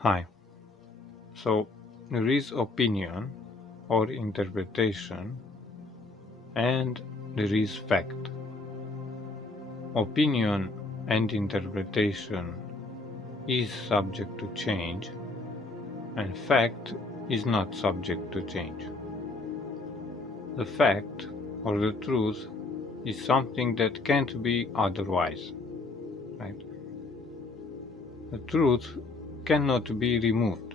Hi. So there is opinion or interpretation and there is fact. Opinion and interpretation is subject to change and fact is not subject to change. The fact or the truth is something that can't be otherwise, right? The truth cannot be removed.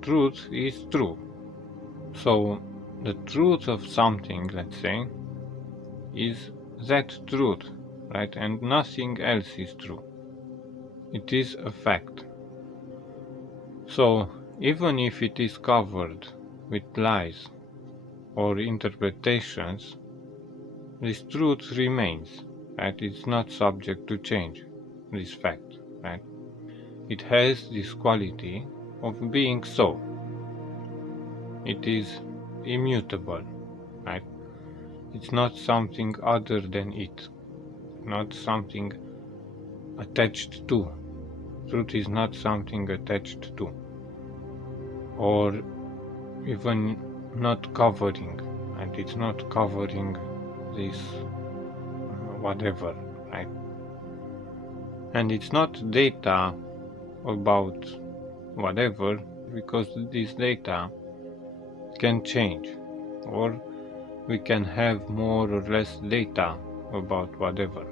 Truth is true. So the truth of something, let's say, is that truth, right? And nothing else is true. It is a fact. So even if it is covered with lies or interpretations, this truth remains, right? It's not subject to change, this fact, right? It has this quality of being so. It is immutable, right? It's not something other than it, not something attached to. Truth is not something attached to, or even not covering, and it's not covering this whatever, right? And it's not data about whatever, because this data can change, or we can have more or less data about whatever.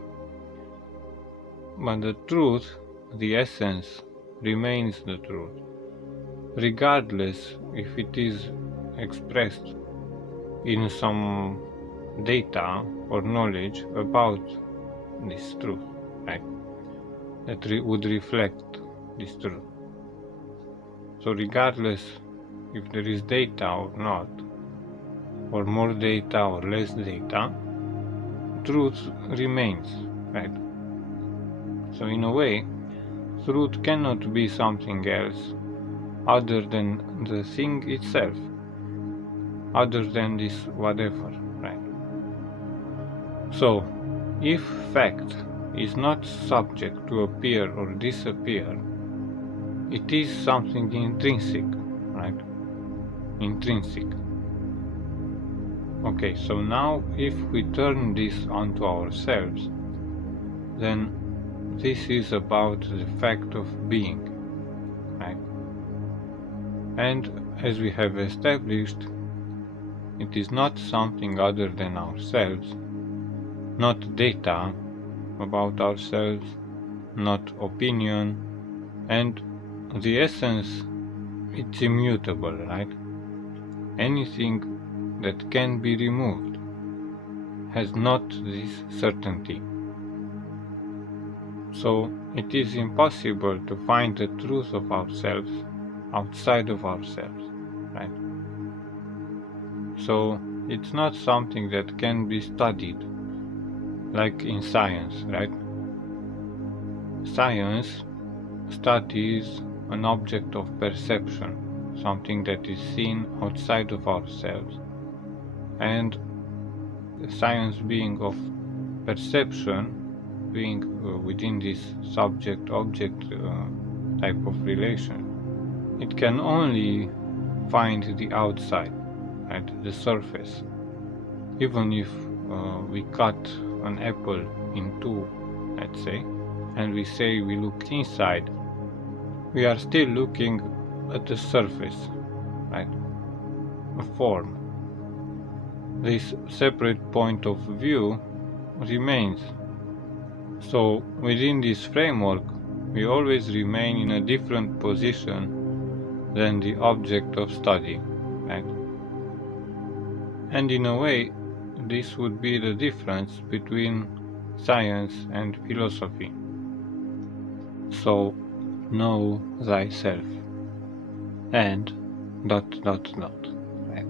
But the truth, the essence, remains the truth, regardless if it is expressed in some data or knowledge about this truth, right? That would reflect this truth. So regardless if there is data or not, or more data or less data, truth remains, right? So in a way, truth cannot be something else other than the thing itself, other than this whatever, right? So, if fact is not subject to appear or disappear, it is something intrinsic, right? Intrinsic. Okay, so now if we turn this onto ourselves, then this is about the fact of being, right? And as we have established, it is not something other than ourselves, not data about ourselves, not opinion, and the essence, it's immutable, right? Anything that can be removed has not this certainty. So it is impossible to find the truth of ourselves outside of ourselves, right? So it's not something that can be studied like in science, right? Science studies an object of perception, something that is seen outside of ourselves, and the science being of perception, being within this subject-object type of relation, it can only find the outside, right, the surface. Even if we cut an apple in two, let's say, and we say we look inside, we are still looking at the surface, right? A form. This separate point of view remains. So within this framework, we always remain in a different position than the object of study, right? And in a way, this would be the difference between science and philosophy. So, know thyself. And ... right?